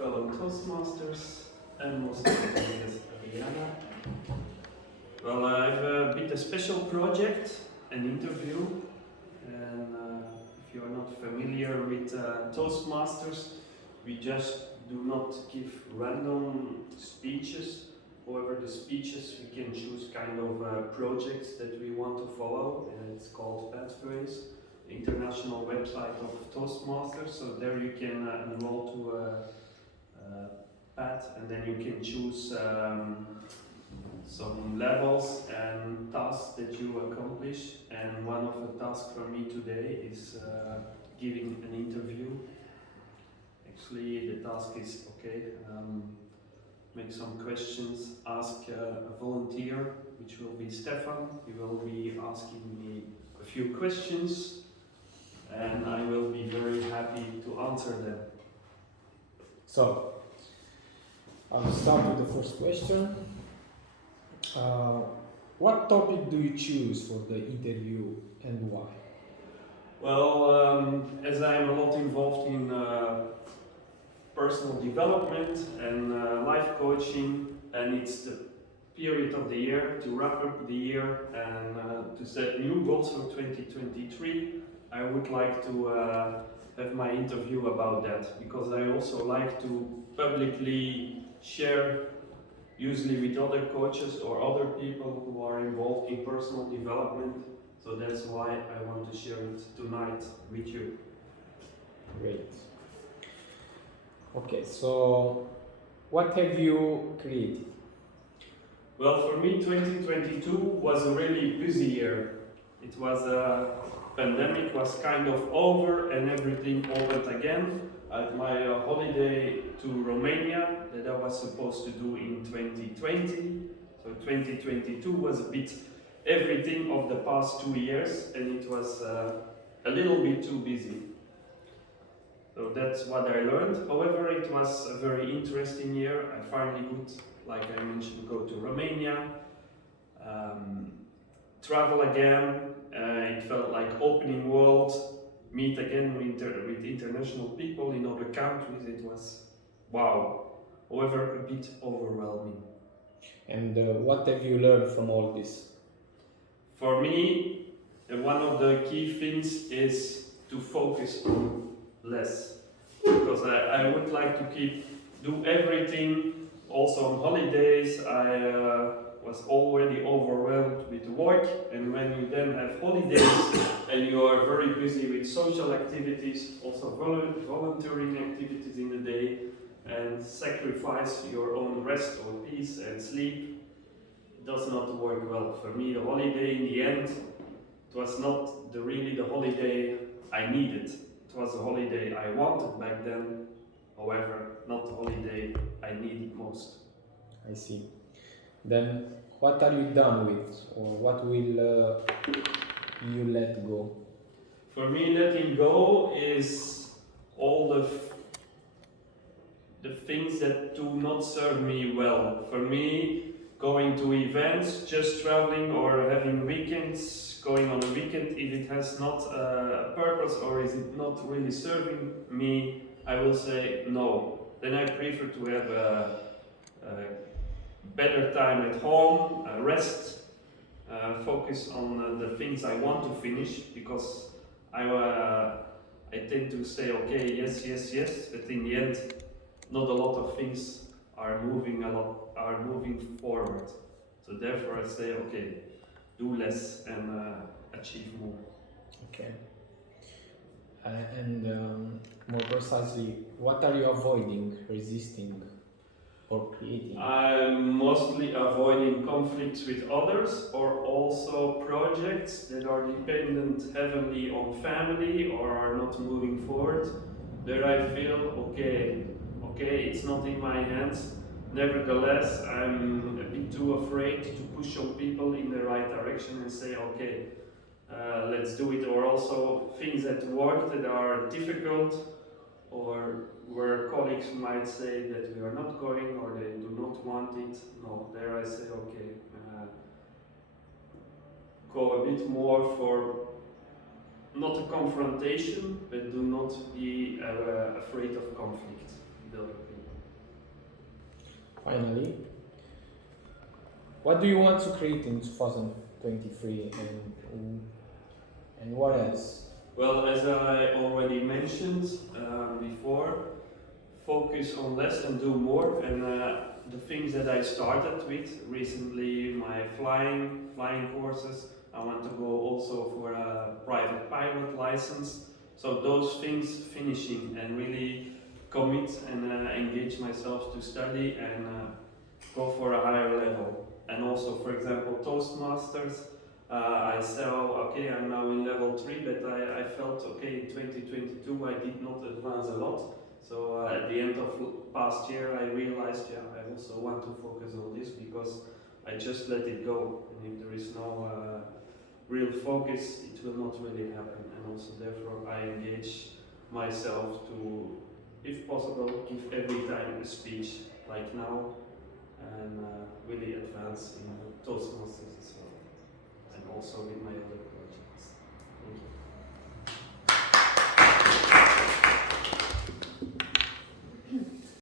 fellow Toastmasters, and most of the Ariana. Well, I have a bit a special project, an interview, and if you are not familiar with Toastmasters, we just do not give random speeches. However, the speeches we can choose kind of projects that we want to follow, and it's called Pathways, the international website of Toastmasters. So there you can enroll to a path, and then you can choose some levels and tasks that you accomplish. And one of the tasks for me today is giving an interview. Actually, the task is make some questions, ask a volunteer, which will be Stefan. He will be asking me a few questions, and I will be very happy to answer them. So, I'll start with the first question. What topic do you choose for the interview and why? Well, as I am a lot involved in personal development and life coaching, and it's the period of the year to wrap up the year and to set new goals for 2023, I would like to have my interview about that, because I also like to publicly share, usually with other coaches or other people who are involved in personal development. So that's why I want to share it tonight with you. Great. Okay, so what have you created? Well, for me, 2022 was a really busy year. It was pandemic was kind of over and everything opened again. I had my holiday to Romania that I was supposed to do in 2020. So 2022 was a bit everything of the past 2 years, and it was a little bit too busy. So that's what I learned. However, it was a very interesting year. I finally could, like I mentioned, go to Romania, travel again. It felt like opening world, meet again with international people in other countries. It was wow. However, a bit overwhelming. And what have you learned from all this? For me, one of the key things is to focus on less, because I would like to do everything. Also on holidays, I was already overwhelmed with work, and when you then have holidays and you are very busy with social activities, also volunteering activities in the day, and sacrifice your own rest or peace and sleep, does not work well. For me, the holiday in the end, it was not really the holiday I needed. It was a holiday I wanted back then, however, not the holiday I needed most. I see. Then, what are you done with, or what will you let go? For me, letting go is all the things that do not serve me well. For me, going to events, just traveling or having weekends, going on a weekend, if it has not a purpose or is it not really serving me, I will say no. Then I prefer to have a better time at home, rest, focus on the things I want to finish, because I tend to say okay, yes, but in the end, not a lot of things are moving forward. So therefore I say okay, do less and achieve more. Okay. And more precisely, what are you avoiding, resisting, or creating? I'm mostly avoiding conflicts with others, or also projects that are dependent heavily on family or are not moving forward. There I feel okay, it's not in my hands. Nevertheless, I'm a bit too afraid to push on people in the right direction and say, okay, let's do it. Or also things at work that are difficult, or where colleagues might say that we are not going or they do not want it. No, there I say, okay, go a bit more for not a confrontation, but do not be afraid of conflict with other people. Finally, what do you want to create in 2023 and what else? Well, as I already mentioned before, focus on less and do more. And the things that I started with recently, my flying courses. I want to go also for a private pilot license. So those things finishing and really commit and engage myself to study and go for a higher level. And also, for example, Toastmasters. I saw, okay, I'm now in level 3, but I felt, okay, in 2022 I did not advance a lot. So at the end of past year I realized, yeah, I also want to focus on this because I just let it go. And if there is no real focus, it will not really happen. And also therefore I engage myself to, if possible, give every time a speech like now and really advance in Toastmasters as well. And also with my